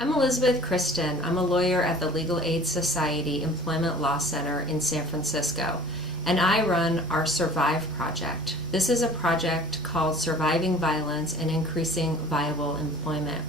I'm Elizabeth Kristen. I'm a lawyer at the Legal Aid Society Employment Law Center in San Francisco, and I run our Survive project. This is a project called Surviving Violence and Increasing Viable Employment,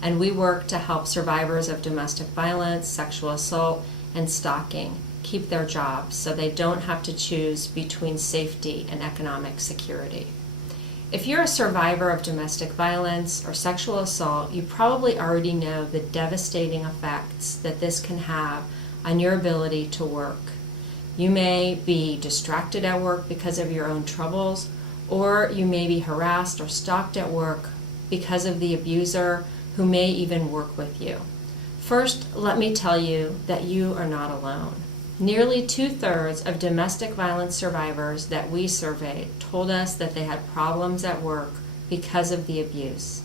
and we work to help survivors of domestic violence, sexual assault, and stalking keep their jobs so they don't have to choose between safety and economic security. If you're a survivor of domestic violence or sexual assault, you probably already know the devastating effects that this can have on your ability to work. You may be distracted at work because of your own troubles, or you may be harassed or stalked at work because of the abuser who may even work with you. First, let me tell you that you are not alone. Nearly 2/3 of domestic violence survivors that we surveyed told us that they had problems at work because of the abuse.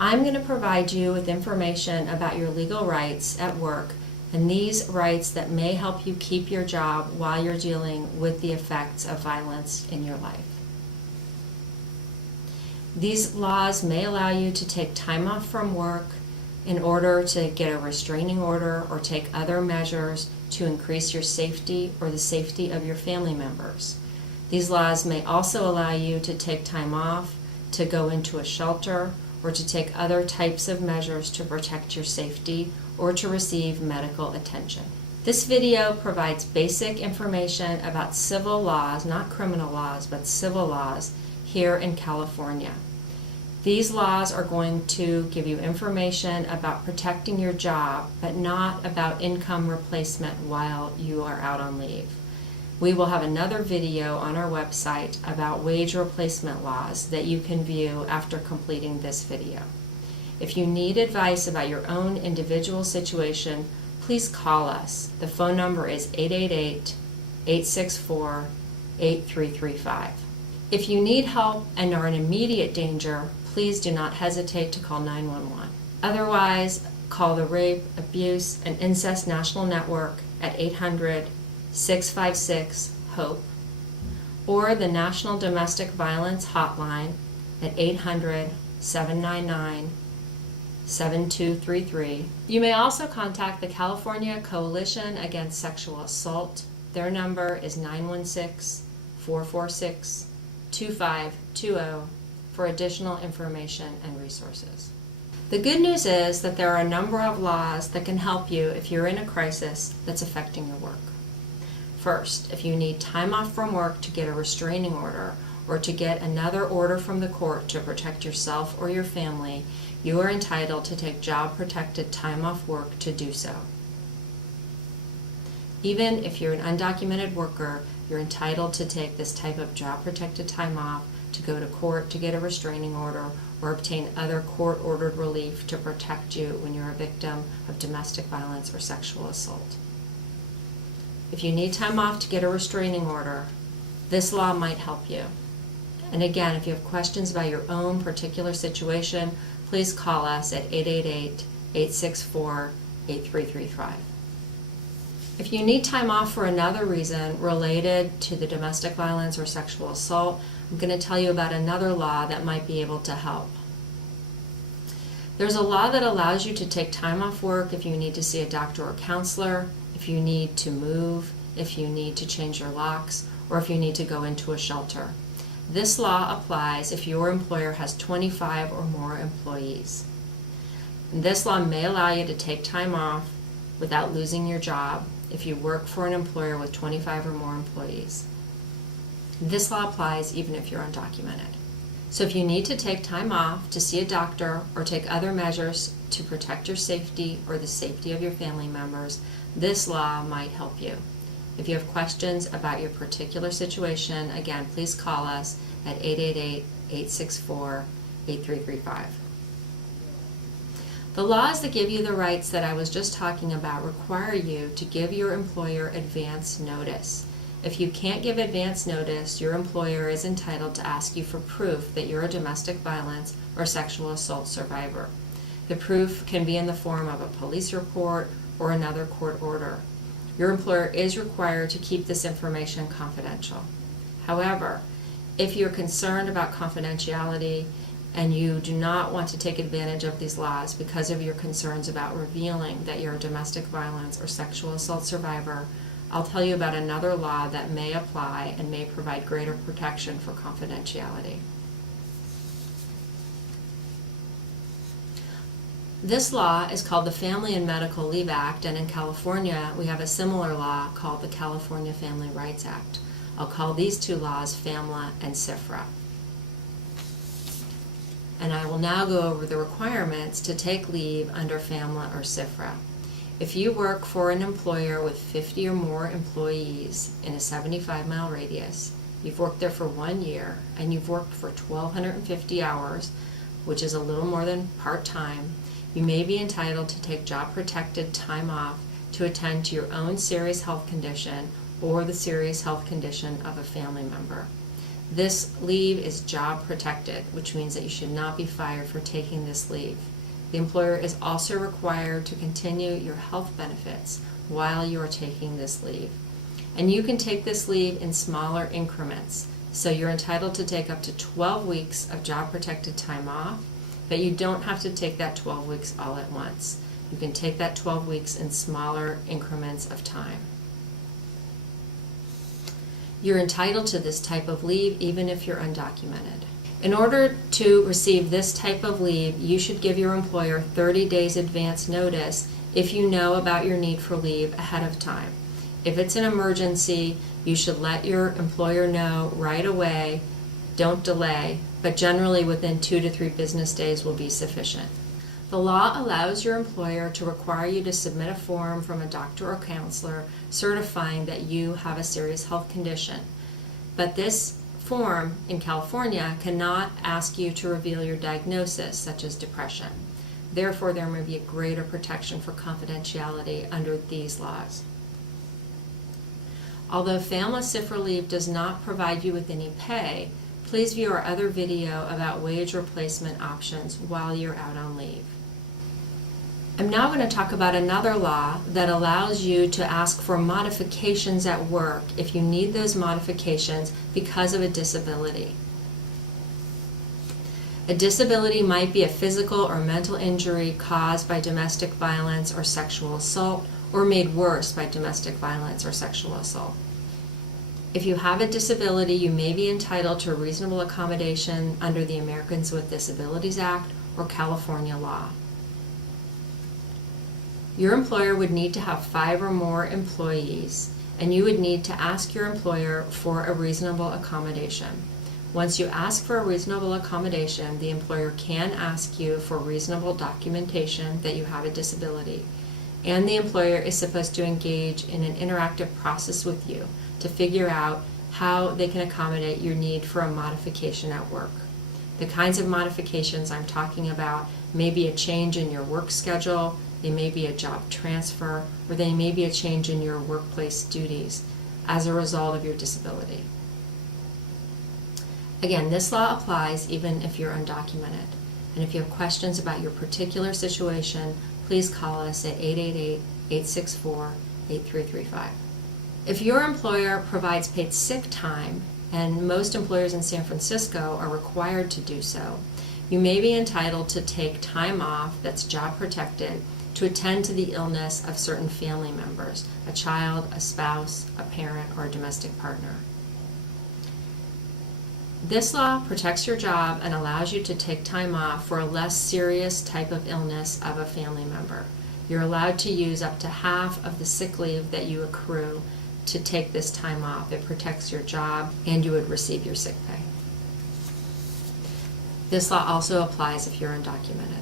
I'm going to provide you with information about your legal rights at work and these rights that may help you keep your job while you're dealing with the effects of violence in your life. These laws may allow you to take time off from work in order to get a restraining order or take other measures to increase your safety or the safety of your family members. These laws may also allow you to take time off to go into a shelter or to take other types of measures to protect your safety or to receive medical attention. This video provides basic information about civil laws, not criminal laws, but civil laws here in California. These laws are going to give you information about protecting your job, but not about income replacement while you are out on leave. We will have another video on our website about wage replacement laws that you can view after completing this video. If you need advice about your own individual situation, please call us. The phone number is 888-864-8335. If you need help and are in immediate danger, please do not hesitate to call 911. Otherwise, call the Rape, Abuse, and Incest National Network at 800-656-HOPE or the National Domestic Violence Hotline at 800-799-7233. You may also contact the California Coalition Against Sexual Assault. Their number is 916-446-2520 for additional information and resources. The good news is that there are a number of laws that can help you if you're in a crisis that's affecting your work. First, if you need time off from work to get a restraining order or to get another order from the court to protect yourself or your family, you are entitled to take job-protected time off work to do so. Even if you're an undocumented worker, you're entitled to take this type of job-protected time off to go to court to get a restraining order or obtain other court-ordered relief to protect you when you're a victim of domestic violence or sexual assault. If you need time off to get a restraining order, this law might help you. And again, if you have questions about your own particular situation, please call us at 888-864-8335. If you need time off for another reason related to the domestic violence or sexual assault, I'm going to tell you about another law that might be able to help. There's a law that allows you to take time off work if you need to see a doctor or counselor, if you need to move, if you need to change your locks, or if you need to go into a shelter. This law applies if your employer has 25 or more employees. And this law may allow you to take time off without losing your job if you work for an employer with 25 or more employees. This law applies even if you're undocumented. So if you need to take time off to see a doctor or take other measures to protect your safety or the safety of your family members, this law might help you. If you have questions about your particular situation, again, please call us at 888-864-8335. The laws that give you the rights that I was just talking about require you to give your employer advance notice. If you can't give advance notice, your employer is entitled to ask you for proof that you're a domestic violence or sexual assault survivor. The proof can be in the form of a police report or another court order. Your employer is required to keep this information confidential. However, if you're concerned about confidentiality and you do not want to take advantage of these laws because of your concerns about revealing that you're a domestic violence or sexual assault survivor, I'll tell you about another law that may apply and may provide greater protection for confidentiality. This law is called the Family and Medical Leave Act, and in California we have a similar law called the California Family Rights Act. I'll call these two laws FAMLA and CFRA. And I will now go over the requirements to take leave under FAMLA or CFRA. If you work for an employer with 50 or more employees in a 75-mile radius, you've worked there for 1 year, and you've worked for 1,250 hours, which is a little more than part-time, you may be entitled to take job-protected time off to attend to your own serious health condition or the serious health condition of a family member. This leave is job protected, which means that you should not be fired for taking this leave. The employer is also required to continue your health benefits while you are taking this leave. And you can take this leave in smaller increments. So you're entitled to take up to 12 weeks of job protected time off, but you don't have to take that 12 weeks all at once. You can take that 12 weeks in smaller increments of time. You're entitled to this type of leave even if you're undocumented. In order to receive this type of leave, you should give your employer 30 days advance notice if you know about your need for leave ahead of time. If it's an emergency, you should let your employer know right away. Don't delay, but generally within 2 to 3 business days will be sufficient. The law allows your employer to require you to submit a form from a doctor or counselor certifying that you have a serious health condition. But this form in California cannot ask you to reveal your diagnosis, such as depression. Therefore, there may be a greater protection for confidentiality under these laws. Although FAMLA-CFRA leave does not provide you with any pay, please view our other video about wage replacement options while you're out on leave. I'm now going to talk about another law that allows you to ask for modifications at work if you need those modifications because of a disability. A disability might be a physical or mental injury caused by domestic violence or sexual assault, or made worse by domestic violence or sexual assault. If you have a disability, you may be entitled to reasonable accommodation under the Americans with Disabilities Act or California law. Your employer would need to have 5 or more employees, and you would need to ask your employer for a reasonable accommodation. Once you ask for a reasonable accommodation, the employer can ask you for reasonable documentation that you have a disability, and the employer is supposed to engage in an interactive process with you to figure out how they can accommodate your need for a modification at work. The kinds of modifications I'm talking about may be a change in your work schedule, they may be a job transfer, or they may be a change in your workplace duties as a result of your disability. Again, this law applies even if you're undocumented. And if you have questions about your particular situation, please call us at 888-864-8335. If your employer provides paid sick time, and most employers in San Francisco are required to do so, you may be entitled to take time off that's job protected to attend to the illness of certain family members, a child, a spouse, a parent, or a domestic partner. This law protects your job and allows you to take time off for a less serious type of illness of a family member. You're allowed to use up to half of the sick leave that you accrue to take this time off. It protects your job, and you would receive your sick pay. This law also applies if you're undocumented.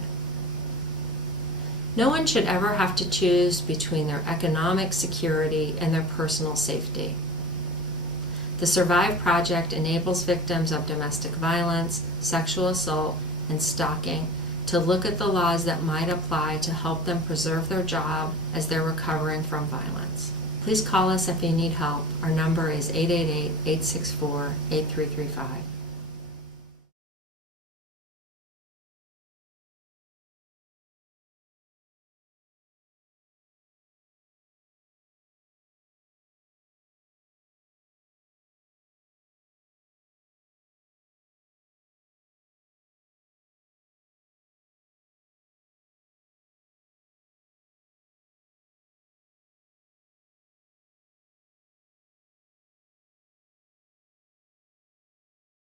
No one should ever have to choose between their economic security and their personal safety. The Survive Project enables victims of domestic violence, sexual assault, and stalking to look at the laws that might apply to help them preserve their job as they're recovering from violence. Please call us if you need help. Our number is 888-864-8335.